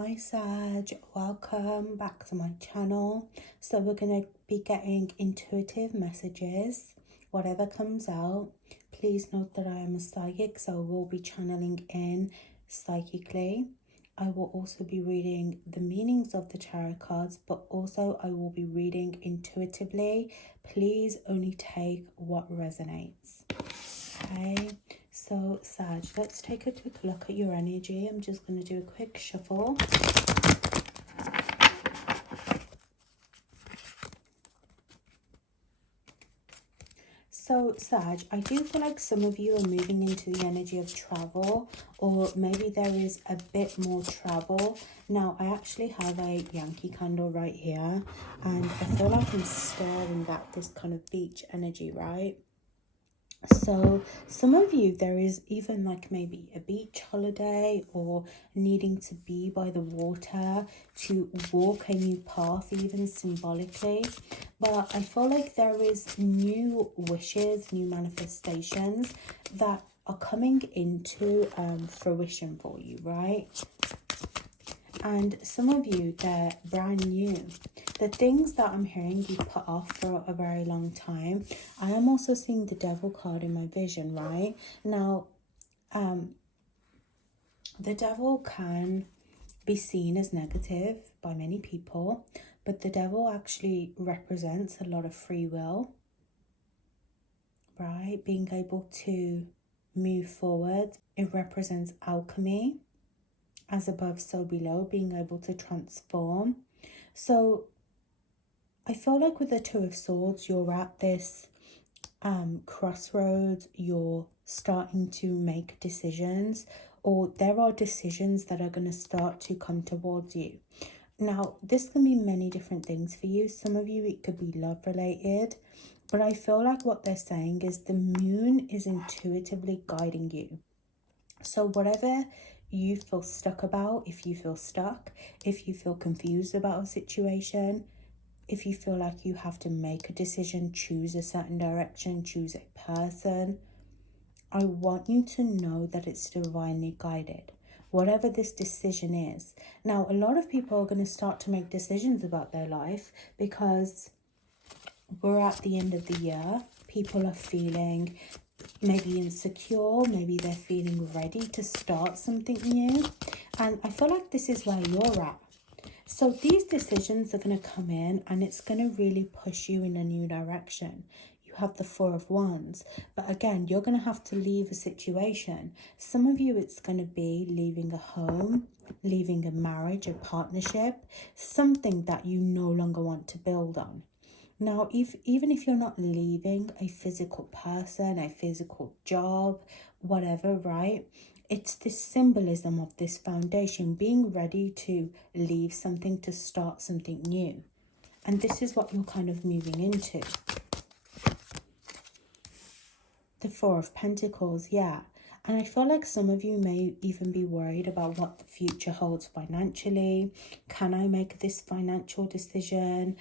Hi Sag, welcome back to my channel. So we're going to be getting intuitive messages, whatever comes out. Please note that I am a psychic, so I will be channeling in psychically. I will also be reading the meanings of the tarot cards, but also I will be reading intuitively. Please only take what resonates. Okay, so Sag, let's take a quick look at your energy. I'm just going to do a quick shuffle. So Sag, I do feel like some of you are moving into the energy of travel, or maybe there is a bit more travel. Now, I actually have a Yankee candle right here, and I feel like I'm staring at this kind of beach energy, right? So some of you, there is even like maybe a beach holiday or needing to be by the water to walk a new path, even symbolically. But I feel like there is new wishes, new manifestations that are coming into fruition for you, right? And some of you, they're brand new. The things that I'm hearing you put off for a very long time. I am also seeing the devil card in my vision, right? Now, the devil can be seen as negative by many people, but the devil actually represents a lot of free will, right? Being able to move forward. It represents alchemy. As above, so below, being able to transform. So I feel like with the Two of Swords, you're at this crossroads. You're starting to make decisions, or there are decisions that are going to start to come towards you. Now, this can be many different things for you. Some of you, it could be love related, but I feel like what they're saying is the moon is intuitively guiding you. So whatever you feel stuck about, if you feel stuck, if you feel confused about a situation, if you feel like you have to make a decision, choose a certain direction, choose a person, I want you to know that it's divinely guided, whatever this decision is. Now, a lot of people are going to start to make decisions about their life because we're at the end of the year. People are feeling maybe insecure, maybe they're feeling ready to start something new. And I feel like this is where you're at. So these decisions are going to come in and it's going to really push you in a new direction. You have the Four of Wands, but again, you're going to have to leave a situation. Some of you, it's going to be leaving a home, leaving a marriage, a partnership, something that you no longer want to build on. Now, even if you're not leaving a physical person, a physical job, whatever, right? It's this symbolism of this foundation, being ready to leave something to start something new. And this is what you're kind of moving into. The Four of Pentacles, yeah. And I feel like some of you may even be worried about what the future holds financially. Can I make this financial decision?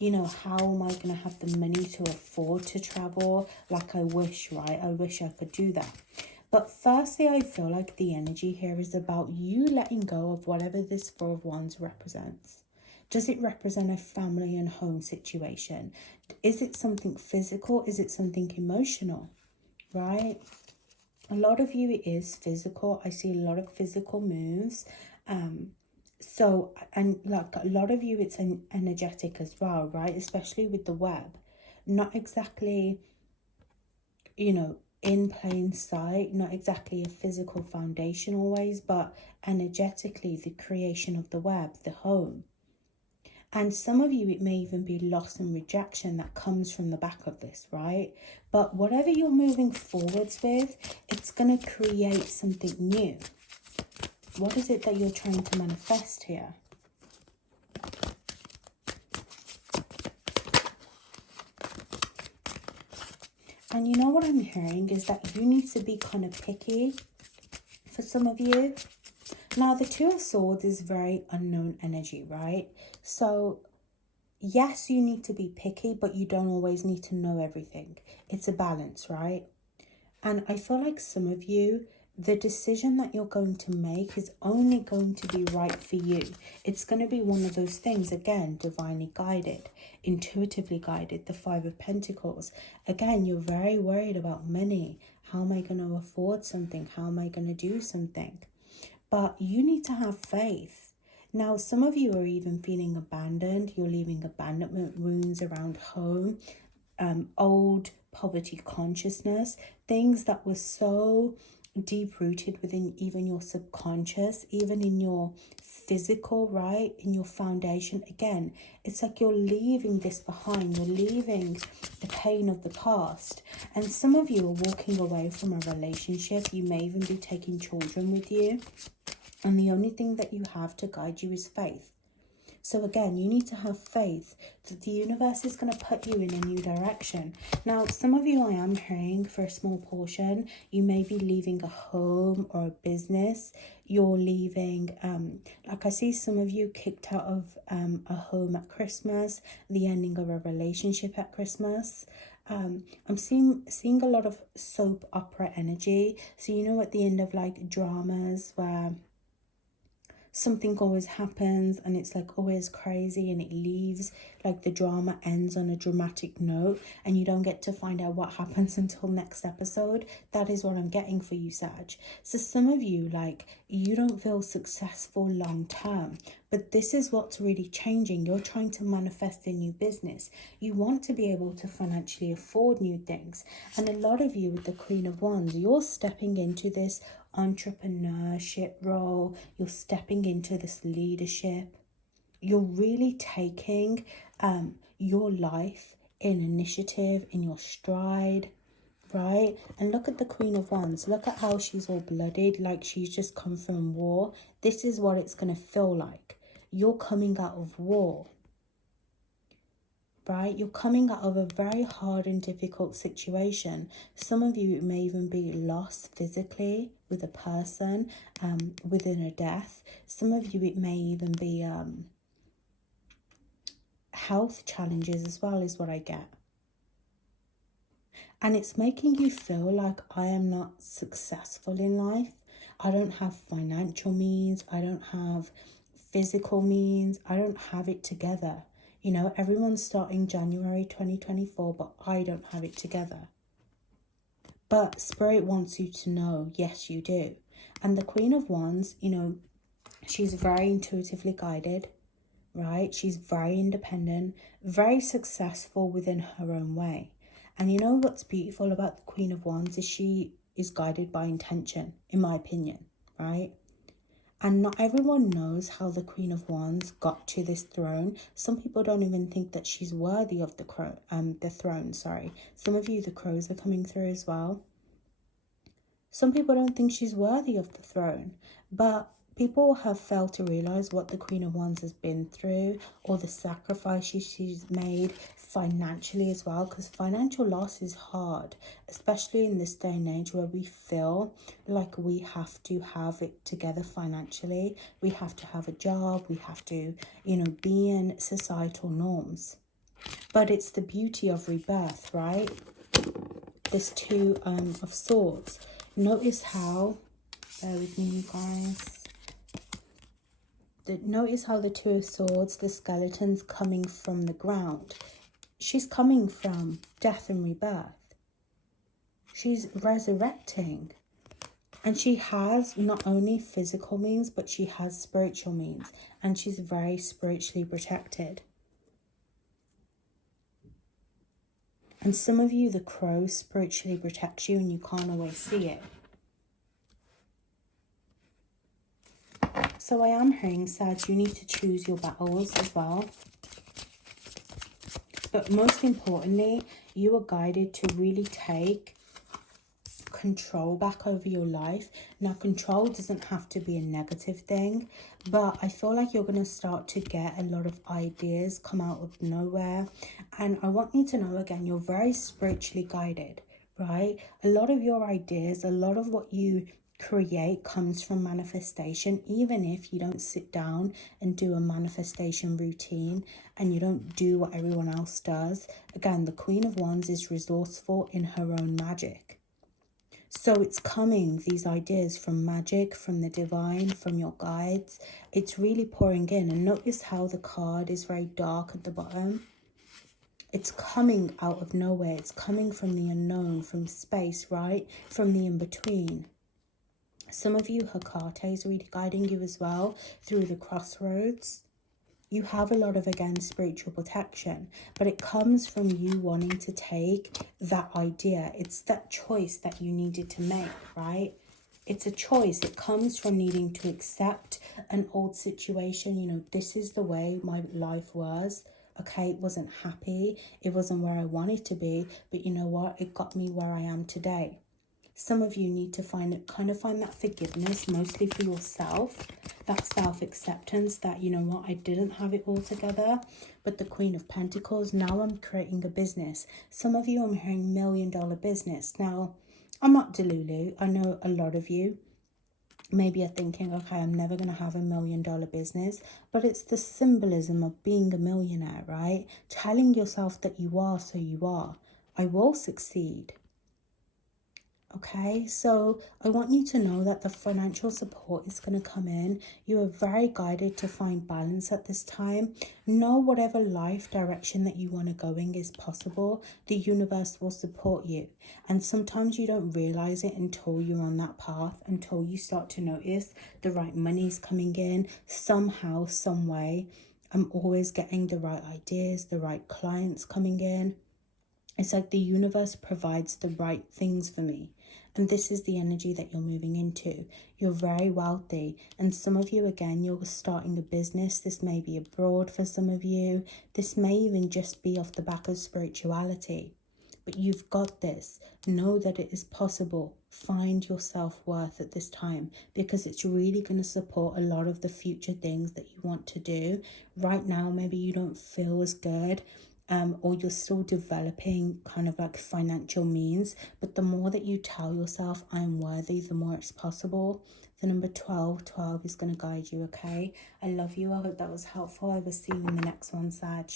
You know, how am I going to have the money to afford to travel like I wish, right? I wish I could do that. But firstly, I feel like the energy here is about you letting go of whatever this Four of Wands represents. Does it represent a family and home situation? Is it something physical? Is it something emotional, right? A lot of you, it is physical. I see a lot of physical moves. So, and like a lot of you, it's an energetic as well, right? Especially with the web. Not exactly, you know, in plain sight, not exactly a physical foundation always, but energetically, the creation of the web, the home. And some of you, it may even be loss and rejection that comes from the back of this, right? But whatever you're moving forwards with, it's going to create something new. What is it that you're trying to manifest here? And you know what I'm hearing is that you need to be kind of picky for some of you. Now, the Two of Swords is very unknown energy, right? So, yes, you need to be picky, but you don't always need to know everything. It's a balance, right? And I feel like some of you, the decision that you're going to make is only going to be right for you. It's going to be one of those things, again, divinely guided, intuitively guided, the Five of Pentacles. Again, you're very worried about money. How am I going to afford something? How am I going to do something? But you need to have faith. Now, some of you are even feeling abandoned. You're leaving abandonment wounds around home, old poverty consciousness, things that were so deep rooted within even your subconscious, even in your physical, right, in your foundation. Again, it's like you're leaving this behind. You're leaving the pain of the past. And some of you are walking away from a relationship. You may even be taking children with you, and the only thing that you have to guide you is faith. So again, you need to have faith that the universe is going to put you in a new direction. Now, some of you, I am hearing for a small portion, you may be leaving a home or a business. You're leaving, like I see some of you kicked out of a home at Christmas, the ending of a relationship at Christmas. I'm seeing a lot of soap opera energy. So, you know, at the end of like dramas where something always happens and it's like always crazy and it leaves, like the drama ends on a dramatic note and you don't get to find out what happens until next episode. That is what I'm getting for you, Sag. So some of you, like, you don't feel successful long term, but this is what's really changing. You're trying to manifest a new business. You want to be able to financially afford new things. And a lot of you with the Queen of Wands, you're stepping into this entrepreneurship role. You're stepping into this leadership. You're really taking your life in initiative, in your stride, right? And look at the Queen of Wands. Look at how she's all bloodied, like she's just come from war. This is what it's going to feel like. You're coming out of war, right? You're coming out of a very hard and difficult situation. Some of you may even be lost physically with a person, within a death. Some of you, it may even be health challenges as well, is what I get. And it's making you feel like I am not successful in life. I don't have financial means. I don't have physical means. I don't have it together. You know, everyone's starting January 2024, but I don't have it together. But Spirit wants you to know, yes, you do. And the Queen of Wands, you know, she's very intuitively guided, right? She's very independent, very successful within her own way. And you know what's beautiful about the Queen of Wands is she is guided by intention, in my opinion, right? And not everyone knows how the Queen of Wands got to this throne. Some people don't even think that she's worthy of the throne. Some of you, the crows are coming through as well. Some people don't think she's worthy of the throne, but people have failed to realize what the Queen of Wands has been through, or the sacrifices she's made financially as well, because financial loss is hard, especially in this day and age where we feel like we have to have it together financially. We have to have a job. We have to, you know, be in societal norms. But it's the beauty of rebirth, right? This Two of Swords. Notice how, bear with me, you guys. Notice how the Two of Swords, the skeleton's coming from the ground. She's coming from death and rebirth. She's resurrecting. And she has not only physical means, but she has spiritual means. And she's very spiritually protected. And some of you, the crow spiritually protects you and you can't always see it. So I am hearing, Sag, you need to choose your battles as well. But most importantly, you are guided to really take control back over your life. Now, control doesn't have to be a negative thing, but I feel like you're going to start to get a lot of ideas come out of nowhere. And I want you to know, again, you're very spiritually guided, right? A lot of your ideas, a lot of what you create comes from manifestation. Even if you don't sit down and do a manifestation routine and you don't do what everyone else does, again, the Queen of Wands is resourceful in her own magic. So it's coming, these ideas from magic, from the divine, from your guides. It's really pouring in. And notice how the card is very dark at the bottom. It's coming out of nowhere. It's coming from the unknown, from space, right? From the in-between. Some of you, Hecate is really guiding you as well through the crossroads. You have a lot of, again, spiritual protection, but it comes from you wanting to take that idea. It's that choice that you needed to make, right? It's a choice. It comes from needing to accept an old situation. You know, this is the way my life was. Okay, it wasn't happy. It wasn't where I wanted to be, but you know what? It got me where I am today. Some of you need to find that forgiveness, mostly for yourself, that self-acceptance that, you know what, I didn't have it all together. But the Queen of Pentacles, now I'm creating a business. Some of you, I'm hearing $1 million business. Now, I'm not Delulu. I know a lot of you maybe are thinking, okay, I'm never going to have $1 million business. But it's the symbolism of being a millionaire, right? Telling yourself that you are, so you are. I will succeed. Okay, so I want you to know that the financial support is going to come in. You are very guided to find balance at this time. Know whatever life direction that you want to go in is possible. The universe will support you. And sometimes you don't realize it until you're on that path, until you start to notice the right money's coming in somehow, some way. I'm always getting the right ideas, the right clients coming in. It's like the universe provides the right things for me. And this is the energy that you're moving into. You're very wealthy. And some of you, again, you're starting a business. This may be abroad for some of you. This may even just be off the back of spirituality. But you've got this. Know that it is possible. Find your self-worth at this time, because it's really going to support a lot of the future things that you want to do. Right now, maybe you don't feel as good. Or you're still developing kind of like financial means. But the more that you tell yourself, I am worthy, the more it's possible. The number 12 is going to guide you, okay? I love you. I hope that was helpful. I will see you in the next one, Sag.